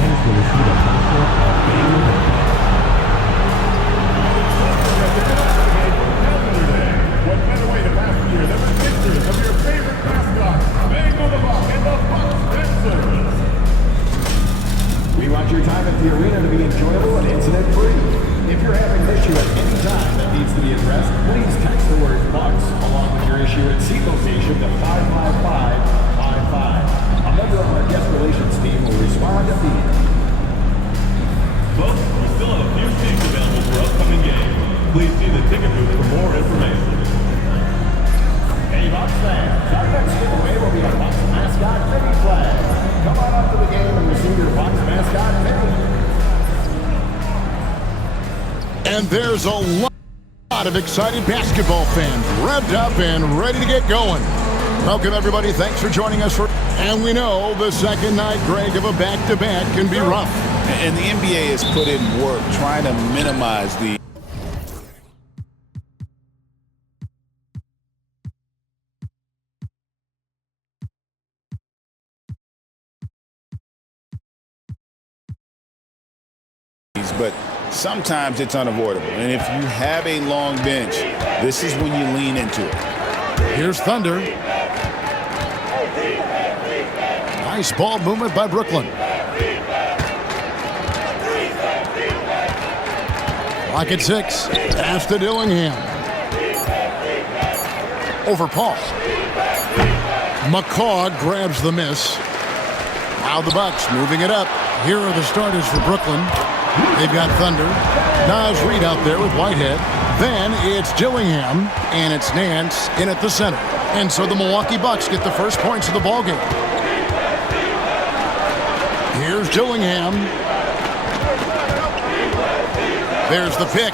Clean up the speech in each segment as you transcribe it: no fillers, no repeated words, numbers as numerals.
We want your time at the arena to be enjoyable and incident-free. If you're having an issue at any time that needs to be addressed, please text the word Bucks along with your issue at seat location to 55555. A member of our guest relations team will respond at the end. Folks, we still have a few seats available for upcoming games. Please see the ticket booth for more information. Hey, Bucks fans, our next giveaway will be a Bucks mascot Mickey flag. Come on up to the game and receive your Bucks mascot Mickey. And there's a lot of excited basketball fans revved up and ready to get going. Welcome, everybody. Thanks for joining us. And we know the second night, Greg, of a back-to-back can be rough. And the NBA has put in work trying to minimize the but sometimes it's unavoidable. And if you have a long bench, this is when you lean into it. Here's Thunder. Nice ball movement by Brooklyn. Clock at 6. Pass to Dillingham. Over Paul. McCaw grabs the miss. Now the Bucks moving it up. Here are the starters for Brooklyn. They've got Thunder. Naz Reid out there with Whitehead. Then it's Dillingham, and it's Nance in at the center. And so the Milwaukee Bucks get the first points of the ballgame. Here's Dillingham. There's the pick.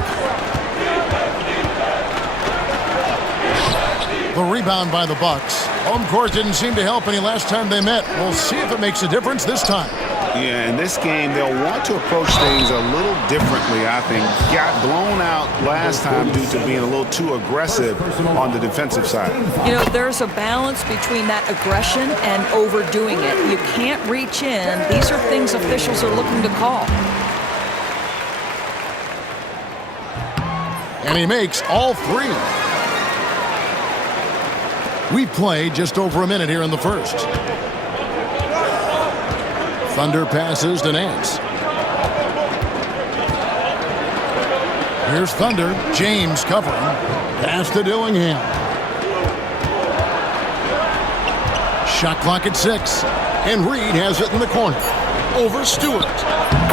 The rebound by the Bucks. Home court didn't seem to help any last time they met. We'll see if it makes a difference this time. Yeah, in this game, they'll want to approach things a little differently, I think. Got blown out last time due to being a little too aggressive on the defensive side. You know, there's a balance between that aggression and overdoing it. You can't reach in. These are things officials are looking to call. And he makes all three. We've played just over a minute here in the first. Thunder passes to Nance. Here's Thunder. James covering. Pass to Dillingham. Shot clock at 6. And Reid has it in the corner. Over Stewart.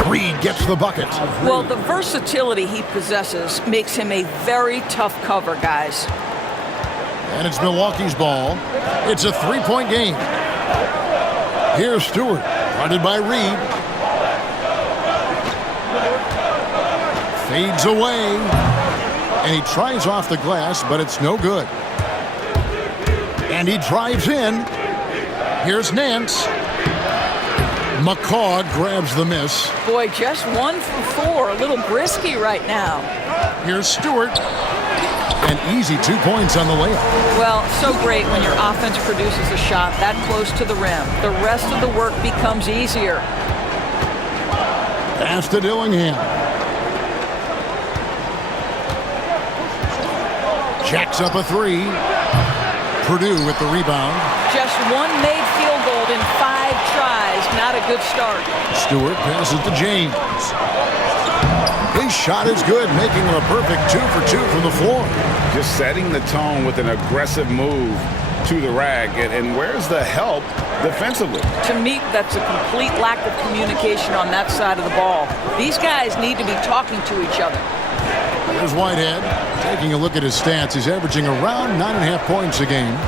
Reid gets the bucket. Well, the versatility he possesses makes him a very tough cover, guys. And it's Milwaukee's ball. It's a three-point game. Here's Stewart. Guarded by Reid. Fades away. And he tries off the glass, but it's no good. And he drives in. Here's Nance. McCaw grabs the miss. Boy, just 1 for 4. A little brisky right now. Here's Stewart. And easy 2 points on the layup. Well, so great when your offense produces a shot that close to the rim. The rest of the work becomes easier. Pass to Dillingham. Jacks up a 3. Purdue with the rebound. Just one made field goal in 5 tries. Not a good start. Stewart passes to James. His shot is good, making him a perfect 2 for 2 from the floor. Just setting the tone with an aggressive move to the rack. And where's the help defensively? To me, that's a complete lack of communication on that side of the ball. These guys need to be talking to each other. There's Whitehead. Taking a look at his stats, he's averaging around 9.5 points a game.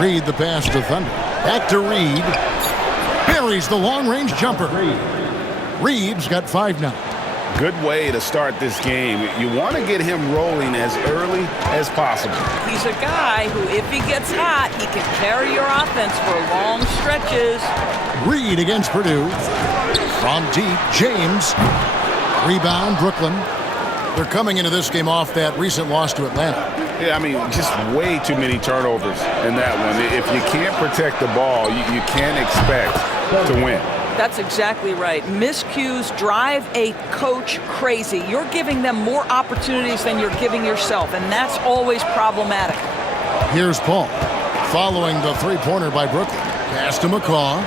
Reid the pass to Thunder. Back to Reid. Buries the long-range jumper. Reid's got 5 now. Good way to start this game. You want to get him rolling as early as possible. He's a guy who, if he gets hot, he can carry your offense for long stretches. Reid against Purdue. From deep, James. Rebound, Brooklyn. They're coming into this game off that recent loss to Atlanta. Yeah, I mean, just way too many turnovers in that one. If you can't protect the ball, you can't expect to win. That's exactly right. Miscues drive a coach crazy. You're giving them more opportunities than you're giving yourself, and that's always problematic. Here's Paul, following the three-pointer by Brooklyn. Pass to McCaw.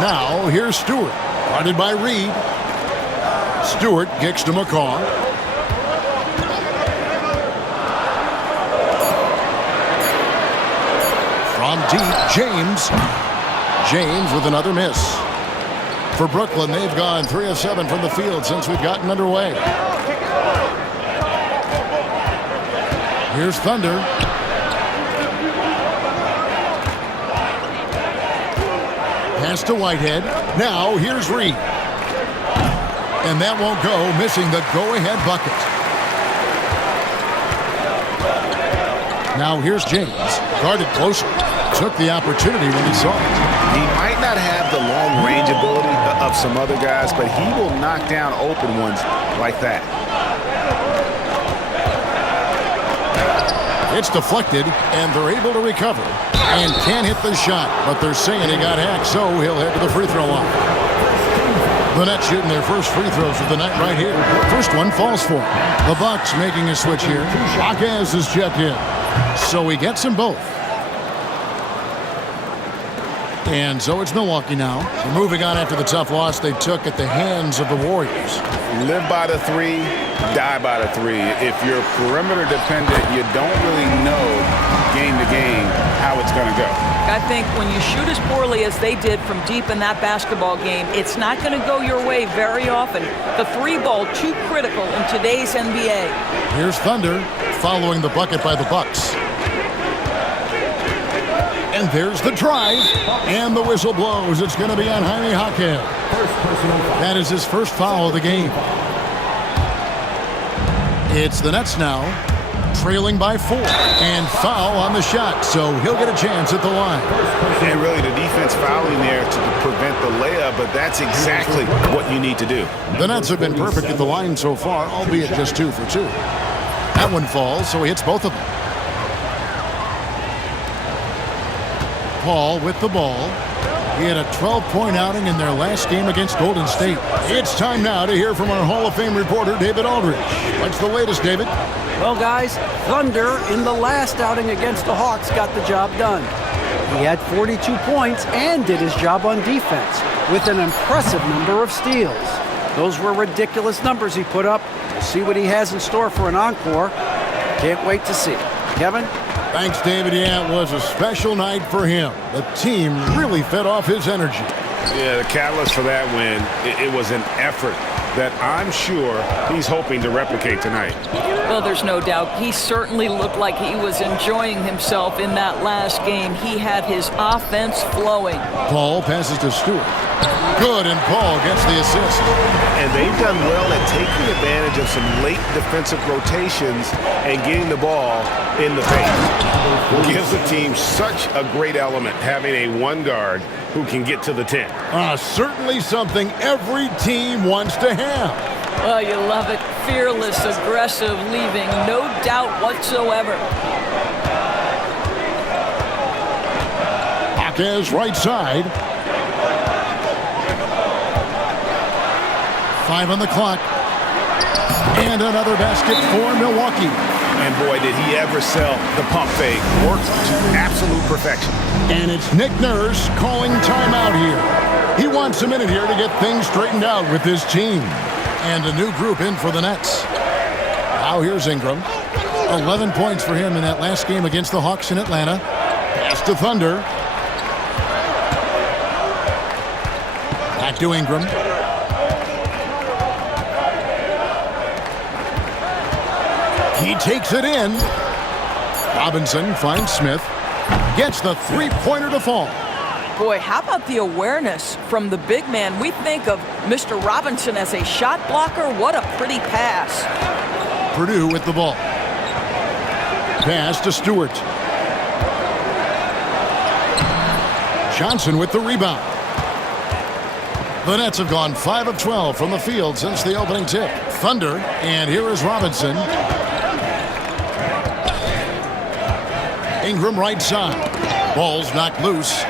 Now, here's Stewart, guarded by Reed. Stewart kicks to McCaw. From deep, James. James with another miss. For Brooklyn, they've gone 3 of 7 from the field since we've gotten underway. Here's Thunder. Pass to Whitehead. Now here's Reed. And that won't go, missing the go-ahead bucket. Now here's James. Guarded closer. Took the opportunity when he saw it. He might not have the long-range ability of some other guys, but he will knock down open ones like that. It's deflected, and they're able to recover. And can't hit the shot, but they're saying he got hacked, so he'll head to the free throw line. The Nets shooting their first free throws of the night right here. First one falls for him. The Bucks making a switch here. Jaquez is checked in, so he gets them both. And so it's Milwaukee now. They're moving on after the tough loss they took at the hands of the Warriors. Live by the three, die by the three. If you're perimeter dependent, you don't really know game to game how it's going to go. I think when you shoot as poorly as they did from deep in that basketball game, it's not going to go your way very often. The three ball, too critical in today's NBA. Here's Thunder following the bucket by the Bucks. And there's the drive, and the whistle blows. It's going to be on Jaime Jaquez. That is his first foul of the game. It's the Nets now, trailing by 4, and foul on the shot, so he'll get a chance at the line. And really the defense fouling there to prevent the layup, but that's exactly what you need to do. The Nets have been perfect at the line so far, albeit just 2 for 2. That one falls, so he hits both of them. Paul with the ball. He had a 12-point outing in their last game against Golden State. It's time now to hear from our Hall of Fame reporter, David Aldridge. What's the latest, David? Well, guys, Thunder in the last outing against the Hawks got the job done. He had 42 points and did his job on defense with an impressive number of steals. Those were ridiculous numbers he put up. We'll see what he has in store for an encore. Can't wait to see. Kevin? Thanks, David. Yeah, it was a special night for him. The team really fed off his energy. Yeah, the catalyst for that win, it was an effort that I'm sure he's hoping to replicate tonight. Well, there's no doubt. He certainly looked like he was enjoying himself in that last game. He had his offense flowing. Paul passes to Stewart. Good, and Paul gets the assist. And they've done well at taking advantage of some late defensive rotations and getting the ball in the paint. Gives the team such a great element having a one guard who can get to the 10. Certainly something every team wants to have. Oh, you love it. Fearless, aggressive, leaving no doubt whatsoever. Jaquez right side. 5 on the clock. And another basket for Milwaukee. And boy, did he ever sell the pump fake. Worked to absolute perfection. And it's Nick Nurse calling timeout here. He wants a minute here to get things straightened out with his team. And a new group in for the Nets. Now here's Ingram. 11 points for him in that last game against the Hawks in Atlanta. Pass to Thunder. Back to Ingram. He takes it in. Robinson finds Smith. Gets the three-pointer to fall. Boy, how about the awareness from the big man? We think of Mr. Robinson as a shot blocker. What a pretty pass. Purdue with the ball. Pass to Stewart. Johnson with the rebound. The Nets have gone 5 of 12 from the field since the opening tip. Thunder, and here is Robinson. Ingram right side. Ball's knocked loose.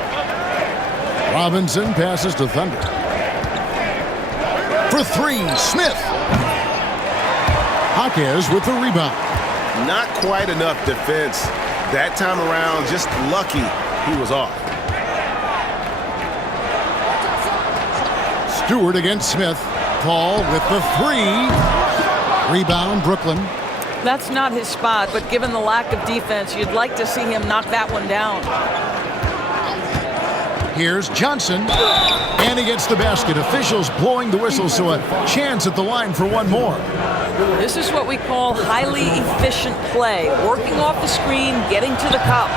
Robinson passes to Thunder. For three, Smith. Jaquez with the rebound. Not quite enough defense that time around. Just lucky he was off. Stewart against Smith. Paul with the three. Rebound, Brooklyn. That's not his spot, but given the lack of defense, you'd like to see him knock that one down. Here's Johnson. And he gets the basket. Officials blowing the whistle, so a chance at the line for one more. This is what we call highly efficient play. Working off the screen, getting to the cup.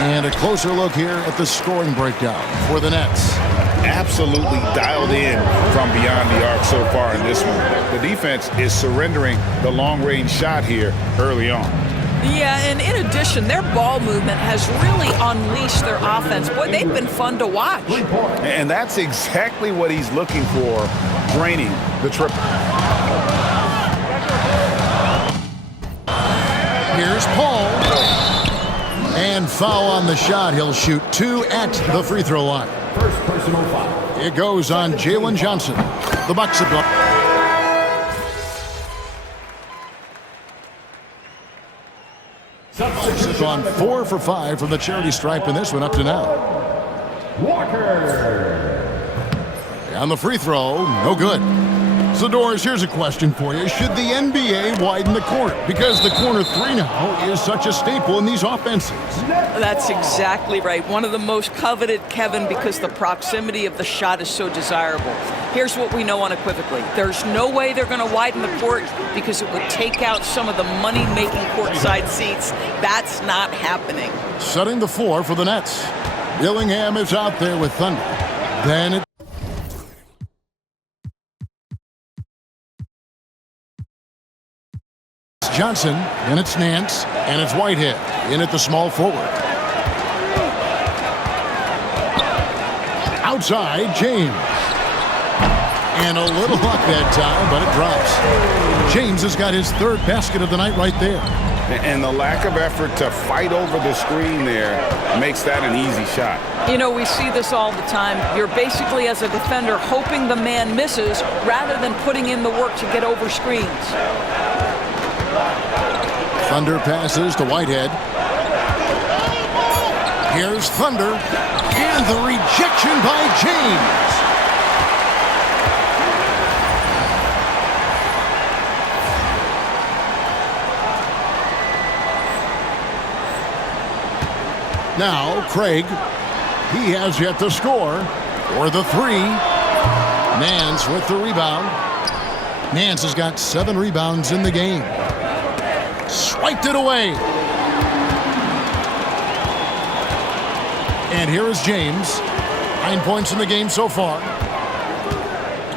And a closer look here at the scoring breakdown for the Nets. Absolutely dialed in from beyond the arc so far in this one. The defense is surrendering the long-range shot here early on. Yeah, and in addition, their ball movement has really unleashed their offense. Boy, they've been fun to watch. And that's exactly what he's looking for, draining the triple. Here's Paul. And foul on the shot. He'll shoot two at the free throw line. First personal foul. It goes on Jalen Johnson. The Bucks have gone. Bucks have gone 4 for 5 from the charity stripe in this one up to now. Walker. On the free throw, no good. So, Doris, here's a question for you. Should the NBA widen the court? Because the corner three now is such a staple in these offenses. That's exactly right. One of the most coveted, Kevin, because the proximity of the shot is so desirable. Here's what we know unequivocally. There's no way they're going to widen the court because it would take out some of the money-making courtside seats. That's not happening. Setting the floor for the Nets. Dillingham is out there with Thunder. Then it Johnson, and it's Nance, and it's Whitehead in at the small forward. Outside, James. And a little luck that time, but it drops. James has got his third basket of the night right there. And the lack of effort to fight over the screen there makes that an easy shot. You know, we see this all the time. You're basically, as a defender, hoping the man misses rather than putting in the work to get over screens. Thunder passes to Whitehead. Here's Thunder. And the rejection by James. Now, Craig. He has yet to score. For the three. Nance with the rebound. Nance has got 7 rebounds in the game. Swiped it away. And here is James. 9 points in the game so far.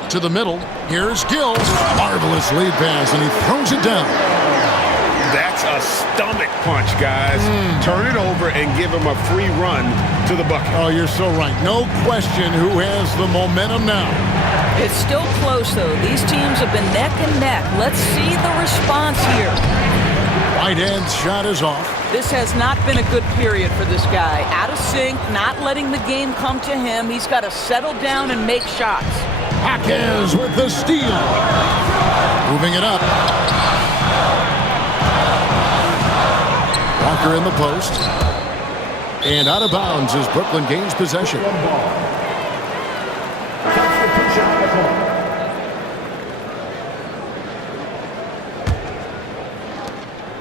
To the middle. Here's Gill. Marvelous lead pass, and he throws it down. That's a stomach punch, guys. Turn it over and give him a free run to the bucket. Oh, you're so right. No question who has the momentum now. It's still close, though. These teams have been neck and neck. Let's see the response here. Whitehead's shot is off. This has not been a good period for this guy. Out of sync, not letting the game come to him. He's got to settle down and make shots. Jaquez with the steal. Moving it up. Walker in the post. And out of bounds as Brooklyn gains possession.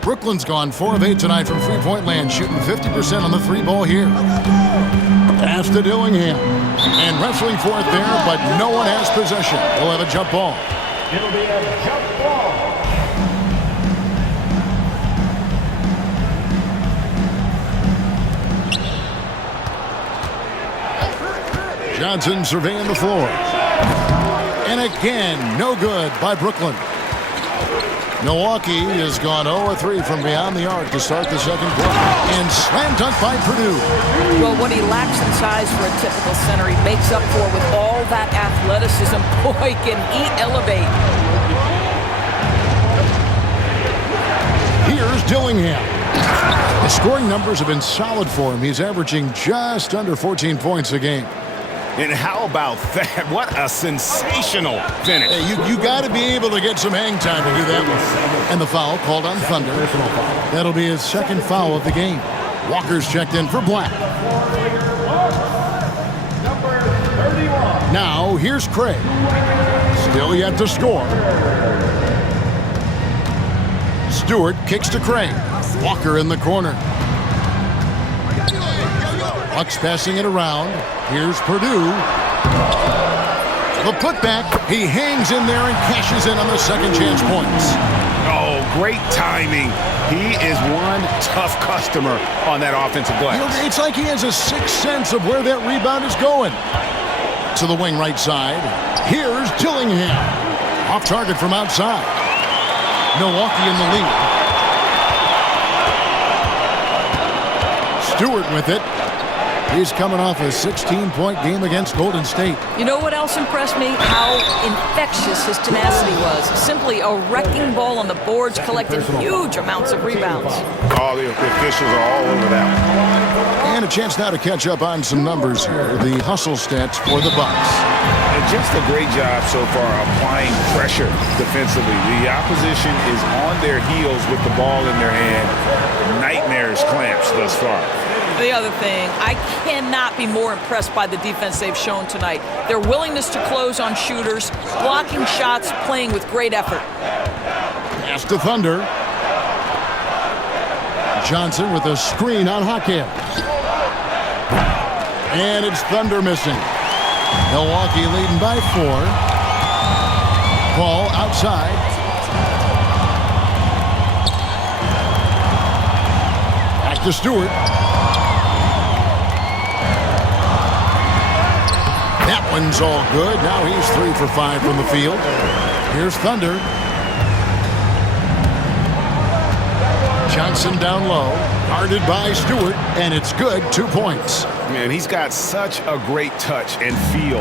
Brooklyn's gone 4 of 8 tonight from three-point land, shooting 50% on the three ball here. Pass to Dillingham. And wrestling for it there, but no one has possession. We'll have a jump ball. It'll be a jump ball. Johnson surveying the floor. And again, no good by Brooklyn. Milwaukee has gone 0-3 from beyond the arc to start the second quarter. And slam dunk by Purdue. Well, what he lacks in size for a typical center, he makes up for with all that athleticism. Boy, can he elevate. Here's Dillingham. The scoring numbers have been solid for him. He's averaging just under 14 points a game. And how about that? What a sensational finish. Hey, you got to be able to get some hang time to do that one. And the foul called on Thunder. That'll be his second foul of the game. Walker's checked in for Black. Now, here's Craig. Still yet to score. Stewart kicks to Craig. Walker in the corner. Bucks passing it around. Here's Purdue. The putback. He hangs in there and cashes in on the second chance points. Oh, great timing. He is one tough customer on that offensive glass. You know, it's like he has a sixth sense of where that rebound is going. To the wing right side. Here's Dillingham. Off target from outside. Milwaukee in the lead. Stewart with it. He's coming off a 16-point game against Golden State. You know what else impressed me? How infectious his tenacity was. Simply a wrecking ball on the boards, collecting huge amounts of rebounds. All the officials are all over that one. And a chance now to catch up on some numbers here. The hustle stats for the Bucks. And just a great job so far applying pressure defensively. The opposition is on their heels with the ball in their hand. Nightmares clamps thus far. The other thing, I cannot be more impressed by the defense they've shown tonight. Their willingness to close on shooters, blocking shots, playing with great effort. Pass to Thunder. Johnson with a screen on Hawkins. And it's Thunder missing. Milwaukee leading by 4. Ball outside. Back to Stewart. That one's all good. Now he's 3 for 5 from the field. Here's Thunder. Johnson down low. Guarded by Stewart. And it's good. 2 points. Man, he's got such a great touch and feel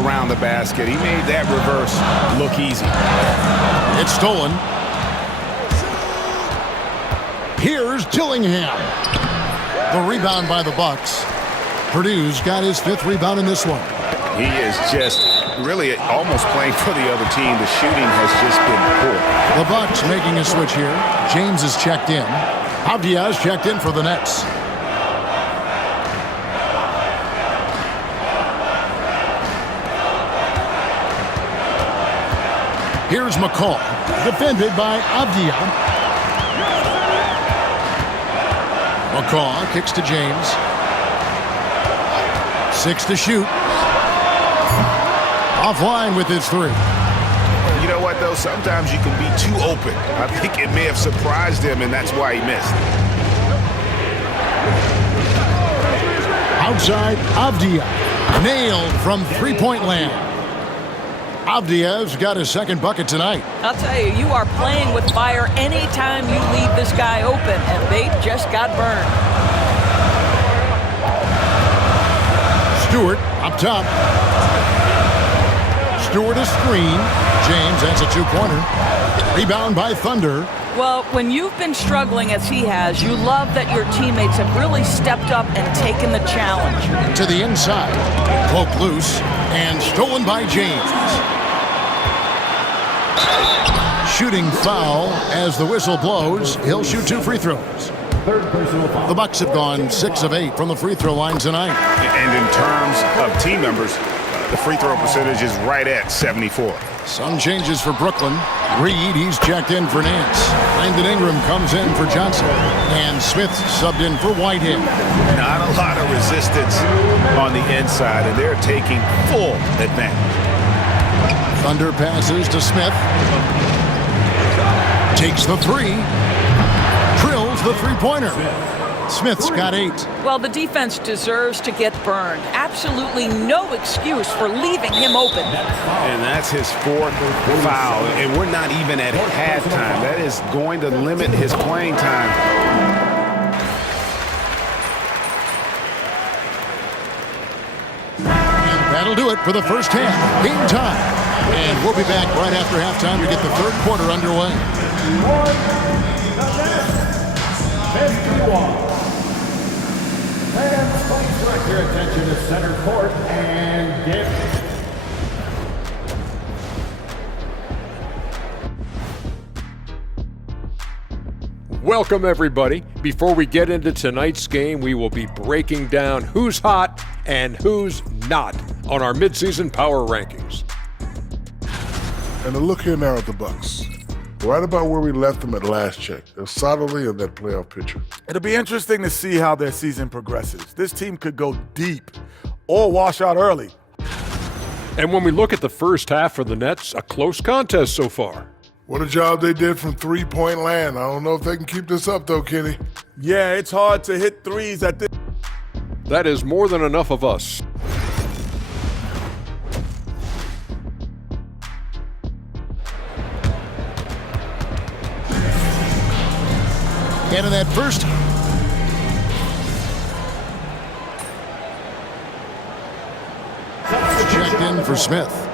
around the basket. He made that reverse look easy. It's stolen. Here's Dillingham. The rebound by the Bucks. Purdue's got his 5th rebound in this one. He is just really almost playing for the other team. The shooting has just been poor. The Bucks making a switch here. James is checked in. Avdia is checked in for the Nets. Here's McCall, defended by Avdia. McCall kicks to James. 6 to shoot. Offline with his 3. You know what, though? Sometimes you can be too open. I think it may have surprised him, and that's why he missed. Outside, Avdia. Nailed from three-point land. Avdia's got his second bucket tonight. I'll tell you, you are playing with fire anytime you leave this guy open, and they just got burned. Stewart up top. Stewart a screen. James, that's a 2-pointer. Rebound by Thunder. Well, when you've been struggling as he has, you love that your teammates have really stepped up and taken the challenge. To the inside. Poke loose and stolen by James. Shooting foul as the whistle blows. He'll shoot 2 free throws. The Bucks have gone 6 of 8 from the free throw line tonight. And in terms of team numbers, the free throw percentage is right at 74. Some changes for Brooklyn. Reed, he's checked in for Nance. Brandon Ingram comes in for Johnson. And Smith subbed in for Whitehead. Not a lot of resistance on the inside, and they're taking full advantage. Thunder passes to Smith. Takes the 3. Drills the 3-pointer. Smith's got 8. Well, the defense deserves to get burned. Absolutely no excuse for leaving him open. And that's his 4th foul, and we're not even at halftime. That is going to limit his playing time. And that'll do it for the first half. Game time. And we'll be back right after halftime to get the 3rd quarter underway. 51. Fans place record. your attention to center court and get Welcome, everybody. Before we get into tonight's game, we will be breaking down who's hot and who's not on our midseason power rankings. And a look here now at the Bucks. Right about where we left them at last check. They're solidly in that playoff picture. It'll be interesting to see how their season progresses. This team could go deep or wash out early. And when we look at the first half for the Nets, a close contest so far. What a job they did from three-point land. I don't know if they can keep this up, though, Kenny. Yeah, it's hard to hit threes at this. That is more than enough of us. And in that first checked in for Smith.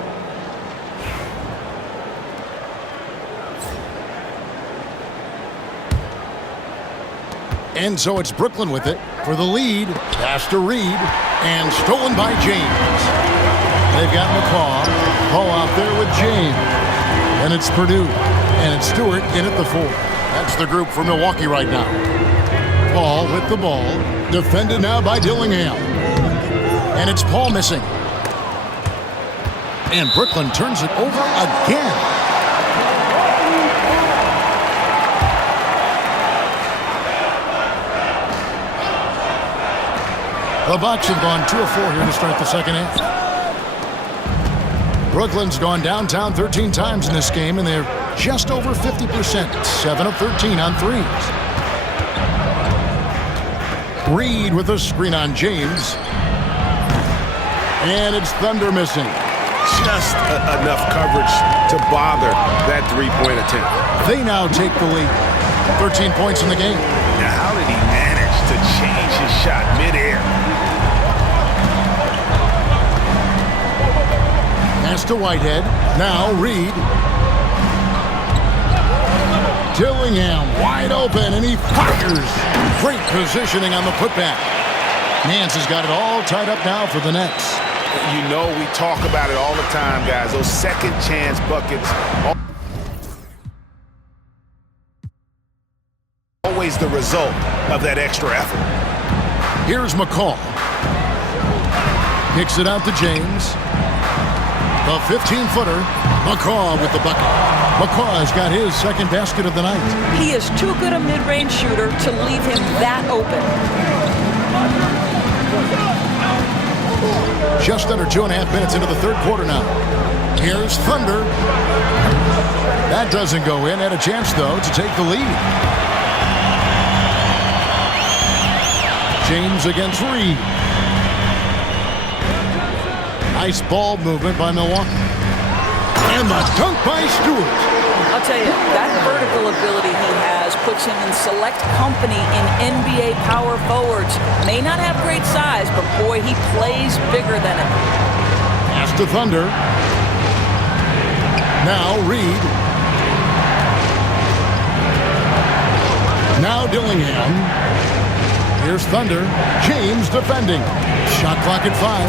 And so it's Brooklyn with it for the lead. Pass to Reed and stolen by James. They've got McCaw. Paul out there with James. And it's Purdue. And it's Stewart in at the 4. That's the group for Milwaukee right now. Paul with the ball. Defended now by Dillingham. And it's Paul missing. And Brooklyn turns it over again. The Bucks have gone 2 of 4 here to start the second half. Brooklyn's gone downtown 13 times in this game, and they're just over 50%, 7 of 13 on threes. Reed with a screen on James. And it's Thunder missing. Just enough coverage to bother that three-point attempt. They now take the lead. 13 points in the game. Now, how did he manage to change his shot midair? Pass to Whitehead. Now Reed. Dillingham wide open, and he fires. Great positioning on the putback. Nance has got it all tied up now for the Nets. You know, we talk about it all the time, guys. Those second chance buckets. Always the result of that extra effort. Here's McCaw. Kicks it out to James. The 15-footer. McCaw with the bucket. McCaw has got his second basket of the night. He is too good a mid-range shooter to leave him that open. Just under 2.5 minutes into the third quarter now. Here's Thunder. That doesn't go in. Had a chance, though, to take the lead. James against Reed. Nice ball movement by Milwaukee. And the dunk by Stewart. I'll tell you, that vertical ability he has puts him in select company in NBA power forwards. May not have great size, but boy, he plays bigger than it. Pass to Thunder. Now Reed. Now Dillingham. Here's Thunder. James defending. Shot clock at 5.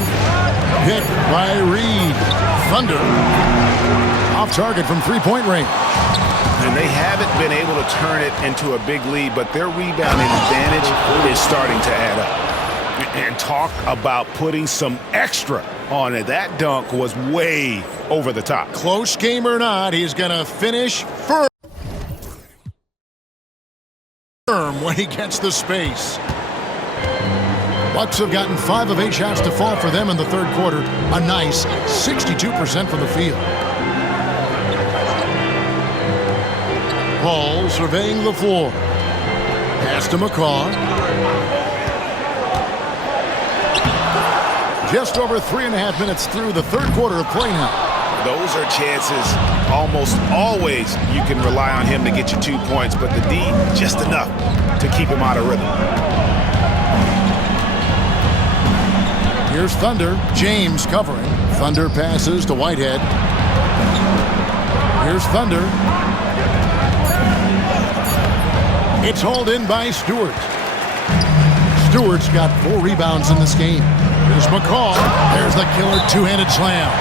Hit by Reed. Thunder off target from three-point range. And they haven't been able to turn it into a big lead, but their rebounding advantage is starting to add up. And talk about putting some extra on it. That dunk was way over the top. Close game or not, he's going to finish firm when he gets the space. Bucks have gotten 5 of 8 shots to fall for them in the third quarter. A nice 62% from the field. Paul surveying the floor. Pass to McCaw. Just over 3.5 minutes through the third quarter of play now. Those are chances almost always you can rely on him to get you 2 points, but the D just enough to keep him out of rhythm. Here's Thunder. James covering. Thunder passes to Whitehead. Here's Thunder. It's hauled in by Stewart. Stewart's got 4 rebounds in this game. Here's McCall. There's the killer two-handed slam.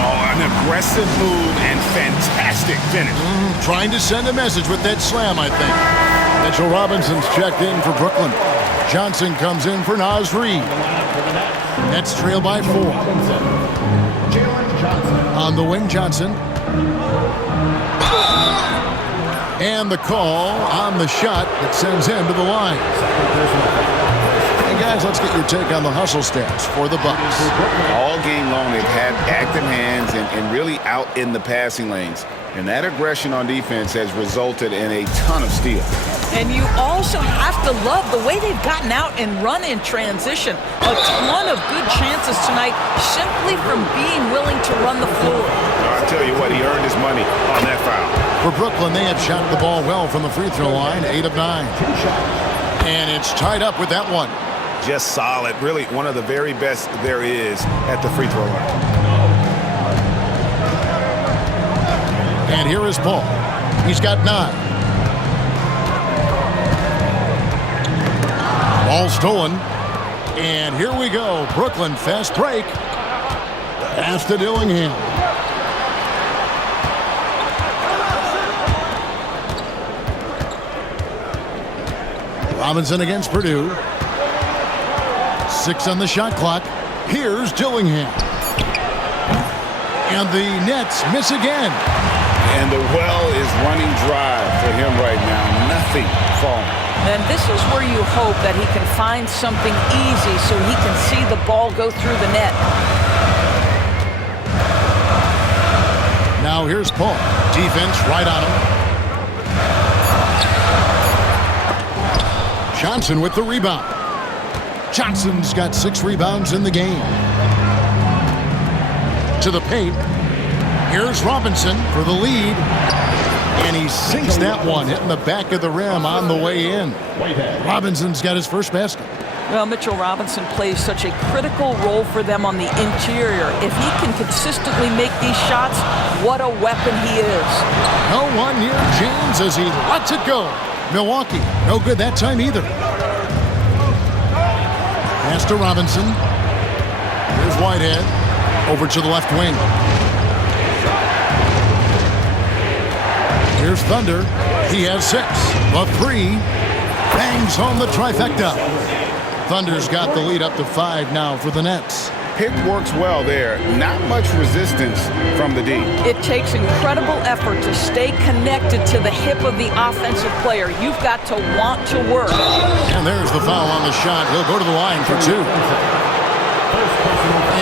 Oh, an aggressive move and fantastic finish. Trying to send a message with that slam, I think. Mitchell Robinson's checked in for Brooklyn. Johnson comes in for Naz Reid. Nets trail by 4. On the wing, Johnson. And the call on the shot that sends him to the line. And guys, let's get your take on the hustle stats for the Bucks. All game long, they've had active hands and really out in the passing lanes. And that aggression on defense has resulted in a ton of steals. And you also have to love the way they've gotten out and run in transition. A ton of good chances tonight simply from being willing to run the floor. I'll tell you what, he earned his money on that foul. For Brooklyn, they have shot the ball well from the free throw line, 8 of 9. And it's tied up with that one. Just solid. Really one of the very best there is at the free throw line. And here is Paul. He's got 9. Ball stolen. And here we go. Brooklyn fast break. Pass to Dillingham. Robinson against Purdue. 6 on the shot clock. Here's Dillingham. And the Nets miss again. And the well is running dry for him right now. Nothing falling. And this is where you hope that he can find something easy so he can see the ball go through the net. Now here's Paul. Defense right on him. Johnson with the rebound. Johnson's got 6 rebounds in the game. To the paint. Here's Robinson for the lead. And he sinks that one, hitting the back of the rim on the way in. Robinson's got his first basket. Well, Mitchell Robinson plays such a critical role for them on the interior. If he can consistently make these shots, what a weapon he is. No one near James as he lets it go. Milwaukee, no good that time either. Pass to Robinson. Here's Whitehead. Over to the left wing. Here's Thunder. He has 6. The 3. Bangs home the trifecta. Thunder's got the lead up to 5 now for the Nets. Pick works well there. Not much resistance from the D. It takes incredible effort to stay connected to the hip of the offensive player. You've got to want to work. And there's the foul on the shot. He'll go to the line for 2.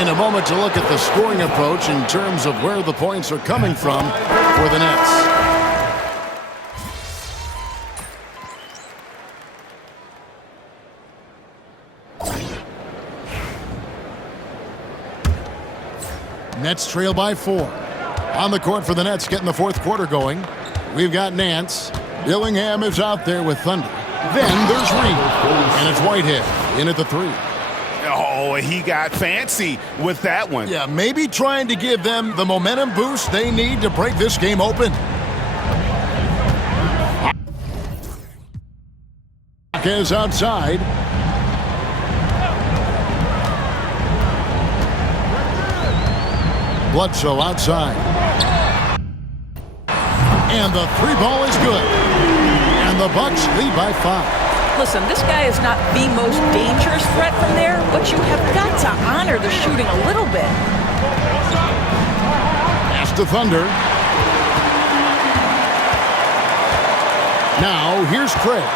In a moment to look at the scoring approach in terms of where the points are coming from for the Nets. Nets trail by 4. On the court for the Nets, getting the fourth quarter going. We've got Nance. Dillingham is out there with Thunder. Then there's Reid. And it's Whitehead in at the 3. Oh, he got fancy with that one. Yeah, maybe trying to give them the momentum boost they need to break this game open. Is outside. Bledsoe outside. And the 3 ball is good. And the Bucks lead by 5. Listen, this guy is not the most dangerous threat from there, but you have got to honor the shooting a little bit. Pass to Thunder. Now, here's Craig.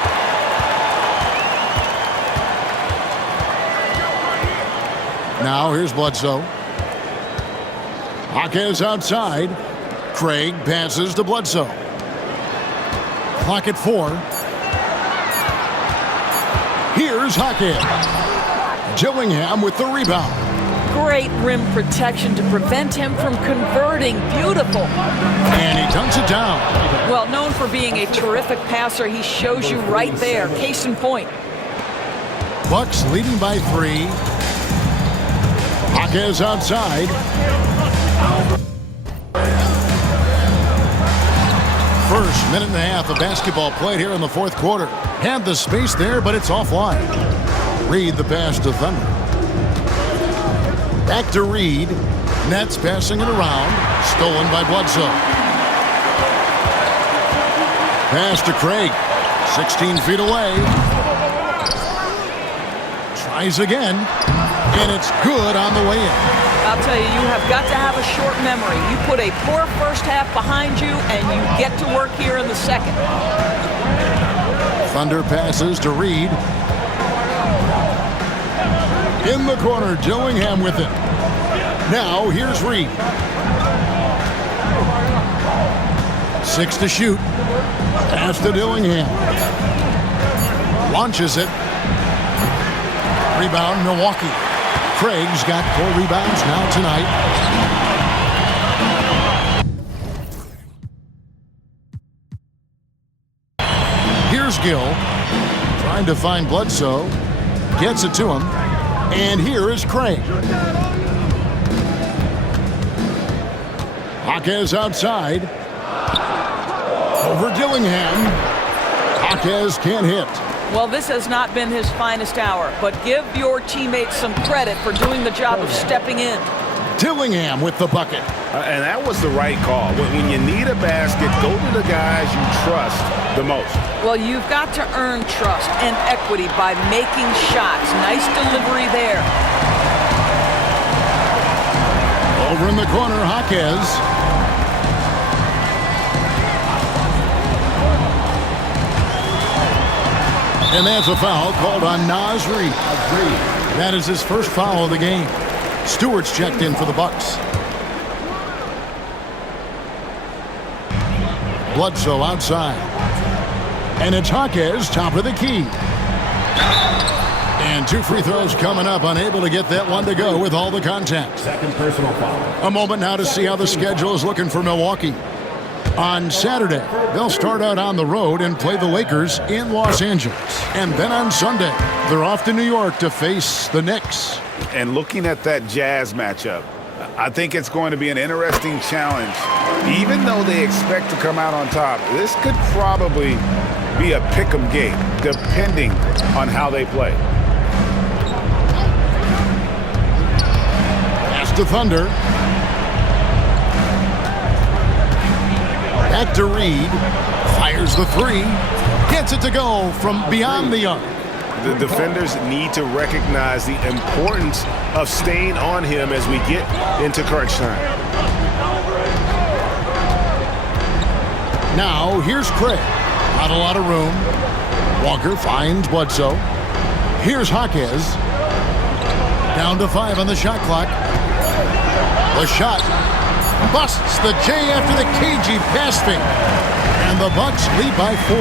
Now, here's Bledsoe. Jaquez outside. Craig passes to Bledsoe. Clock at 4. Here's Jaquez. Dillingham with the rebound. Great rim protection to prevent him from converting. Beautiful. And he dunks it down. Well, known for being a terrific passer, he shows you right there. Case in point. Bucks leading by 3. Jaquez outside. First minute and a half of basketball played here in the fourth quarter. Had the space there, but it's offline. Reed the pass to Thunder. Back to Reed. Nets passing it around. Stolen by Bledsoe. Pass to Craig. 16 feet away. Tries again. And it's good on the way in. I'll tell you, you have got to have a short memory. You put a poor first half behind you, and you get to work here in the second. Thunder passes to Reed. In the corner, Dillingham with it. Now, here's Reed. 6 to shoot. Pass to Dillingham. Launches it. Rebound, Milwaukee. Craig's got 4 rebounds now tonight. Here's Gill. Trying to find Bledsoe. Gets it to him. And here is Craig. Jaquez outside. Over Dillingham. Jaquez can't hit. Well, this has not been his finest hour, but give your teammates some credit for doing the job of stepping in. Dillingham with the bucket. And that was the right call. When you need a basket, go to the guys you trust the most. Well, you've got to earn trust and equity by making shots. Nice delivery there. Over in the corner, Jaquez. And that's a foul called on Naz Reid. That is his first foul of the game. Stewart's checked in for the Bucks. Bledsoe outside. And it's Jaquez, top of the key. And 2 free throws coming up, unable to get that one to go with all the contact. Second personal foul. A moment now to see how the schedule is looking for Milwaukee. On Saturday, they'll start out on the road and play the Lakers in Los Angeles. And then on Sunday, they're off to New York to face the Knicks. And looking at that Jazz matchup, I think it's going to be an interesting challenge. Even though they expect to come out on top, this could probably be a pick'em game, depending on how they play. Pass to Thunder. Back to Reed. Fires the 3. Gets it to go from beyond the arc. The defenders need to recognize the importance of staying on him as we get into crunch time. Now, here's Craig. Not a lot of room. Walker finds Bledsoe. Here's Jaquez. Down to 5 on the shot clock. The shot busts the J after the cagey pass fake. And the Bucks lead by 4.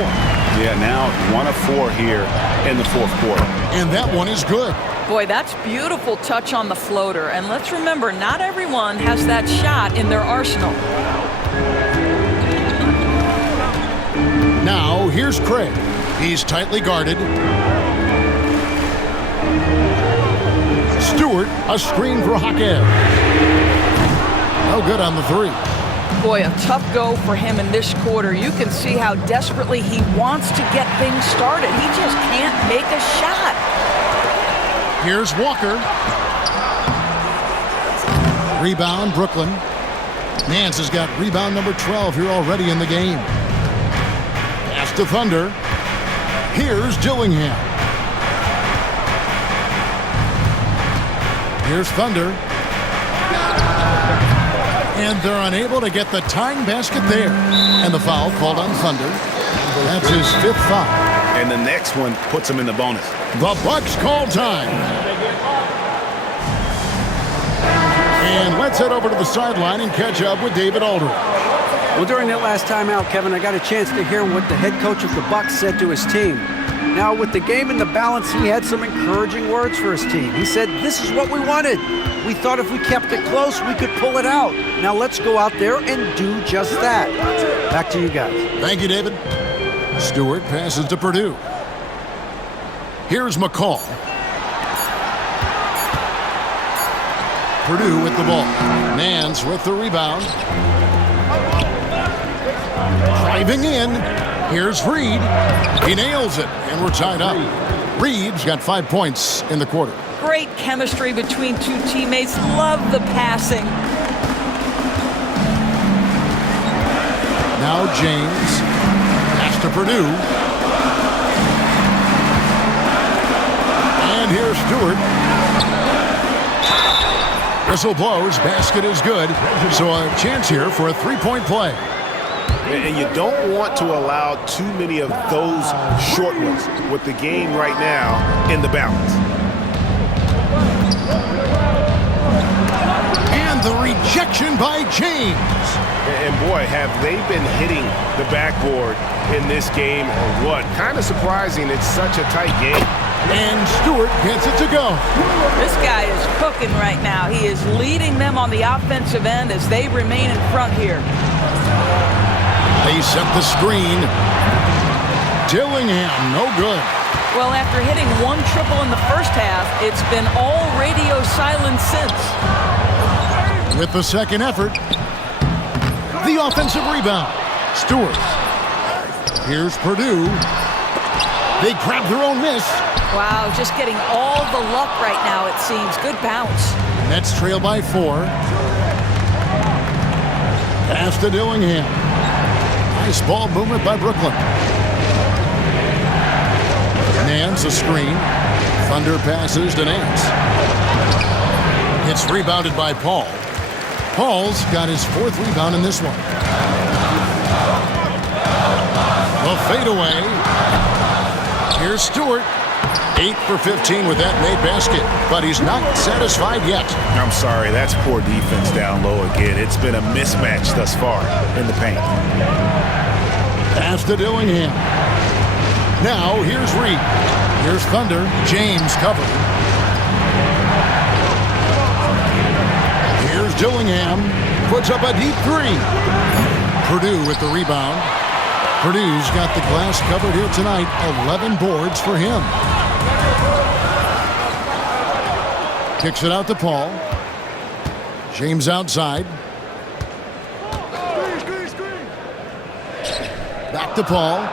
Yeah, now 1 of 4 here in the fourth quarter. And that one is good. Boy, that's beautiful touch on the floater. And let's remember, not everyone has that shot in their arsenal. Now, here's Craig. He's tightly guarded. Stewart, a screen for Jaquez. No good on the 3. Boy, a tough go for him in this quarter. You can see how desperately he wants to get things started. He just can't make a shot. Here's Walker. Rebound, Brooklyn. Nance has got rebound number 12 here already in the game. Pass to Thunder. Here's Dillingham. Here's Thunder. And they're unable to get the tying basket there. And the foul called on Thunder. That's his 5th foul. And the next one puts him in the bonus. The Bucks call time. And let's head over to the sideline and catch up with David Aldridge. Well, during that last timeout, Kevin, I got a chance to hear what the head coach of the Bucks said to his team. Now, with the game in the balance, he had some encouraging words for his team. He said, "This is what we wanted. We thought if we kept it close, we could pull it out. Now let's go out there and do just that." Back to you guys. Thank you, David. Stewart passes to Purdue. Here's McCall. Purdue with the ball. Nance with the rebound. Driving in. Here's Reed. He nails it, and we're tied up. Reed's got 5 points in the quarter. Great chemistry between two teammates. Love the passing. Now James. Pass to Purdue. And here's Stewart. Whistle blows. Basket is good. So a chance here for a three-point play. And you don't want to allow too many of those short ones with the game right now in the balance. And the rejection by James. And boy, have they been hitting the backboard in this game or what? Kind of surprising. It's such a tight game. And Stewart gets it to go. This guy is cooking right now. He is leading them on the offensive end as they remain in front here. They set the screen. Dillingham, no good. Well, after hitting one triple in the first half, it's been all radio silence since. With the second effort, the offensive rebound. Stewart. Here's Purdue. They grab their own miss. Wow, just getting all the luck right now, it seems. Good bounce. Nets trail by 4. Pass to Dillingham. Nice ball movement by Brooklyn. Nance a screen. Thunder passes to Nance. It's rebounded by Paul. Paul's got his 4th rebound in this one. The fadeaway. Here's Stewart. 8 for 15 with that made basket, but he's not satisfied yet. I'm sorry, that's poor defense down low again. It's been a mismatch thus far in the paint. Pass to Dillingham. Now here's Reed. Here's Thunder. James covered. Here's Dillingham. Puts up a deep 3. Purdue with the rebound. Purdue's got the glass covered here tonight. 11 boards for him. Kicks it out to Paul. James outside. Back to Paul.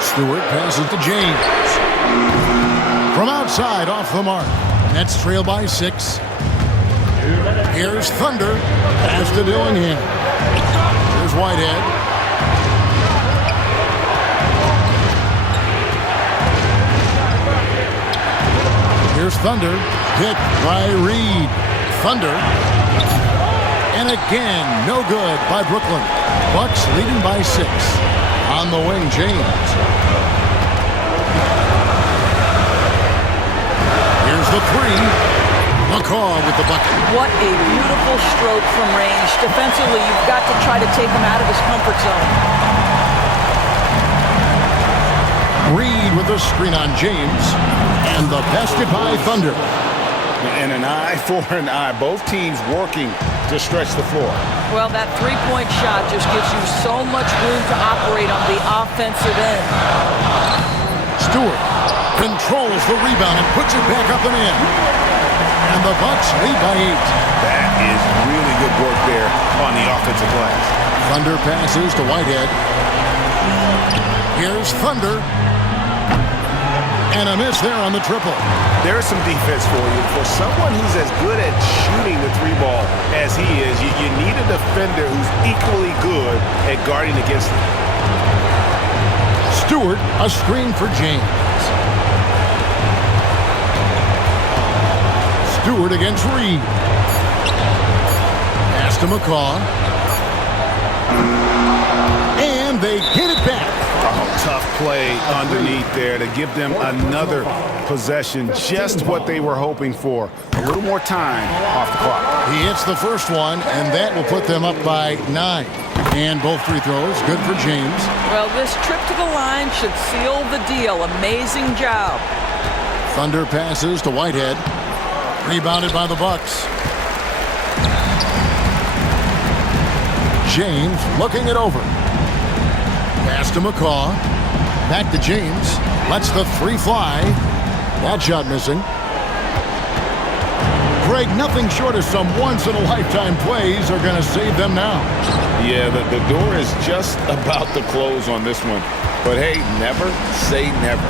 Stewart passes to James. From outside, off the mark. Nets trail by 6. Here's Thunder. Pass to Dillingham. Here's Whitehead. Here's Thunder. Hit by Reed. Thunder. And again, no good by Brooklyn. Bucks leading by 6. On the wing, James. Here's the 3. McCaw with the bucket. What a beautiful stroke from range. Defensively, you've got to try to take him out of his comfort zone. Reed with the screen on James. And the basket by Thunder. And an eye for an eye. Both teams working to stretch the floor. Well, that three-point shot just gives you so much room to operate on the offensive end. Stewart controls the rebound and puts it back up and in. And the Bucks lead by 8. That is really good work there on the offensive glass. Thunder passes to Whitehead. Here's Thunder. And a miss there on the triple. There's some defense for you. For someone who's as good at shooting the 3-ball as he is, you need a defender who's equally good at guarding against him. Stewart, a screen for James. Stewart against Reed. Pass to McCaw. And they get it back. Oh, tough play underneath there to give them another possession. Just what they were hoping for. A little more time off the clock. He hits the first one, and that will put them up by 9. And both free throws, good for James. Well, this trip to the line should seal the deal. Amazing job. Thunder passes to Whitehead. Rebounded by the Bucks. James looking it over. Pass to McCaw. Back to James. Lets the 3 fly. That shot missing. Greg, nothing short of some once-in-a-lifetime plays are going to save them now. Yeah, the door is just about to close on this one. But hey, never say never.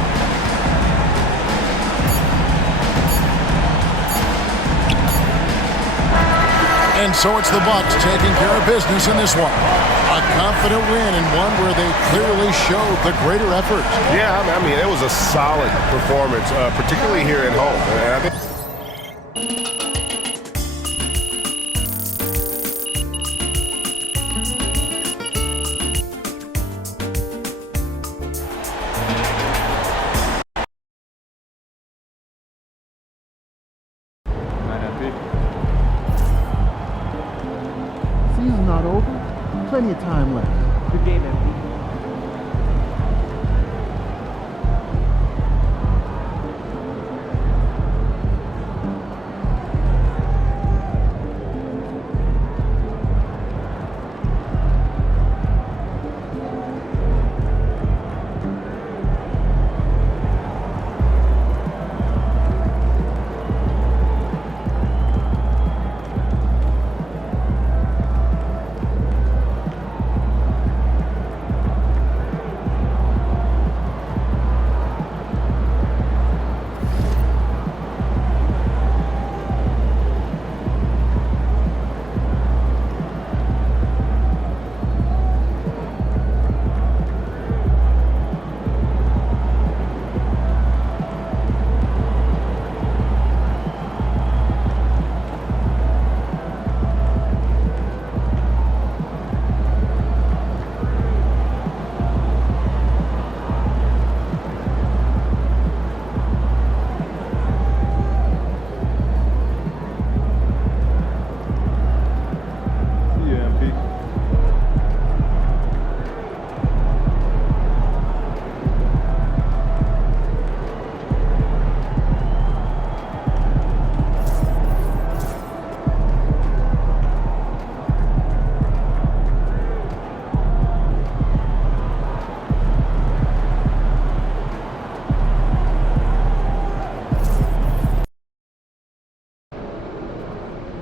And so it's the Bucks taking care of business in this one. A confident win and one where they clearly showed the greater effort. Yeah, I mean, it was a solid performance, particularly here at home. And I think Season's not over. Plenty of time left. Good game, MVP.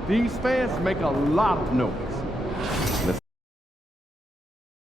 These fans make a lot of noise.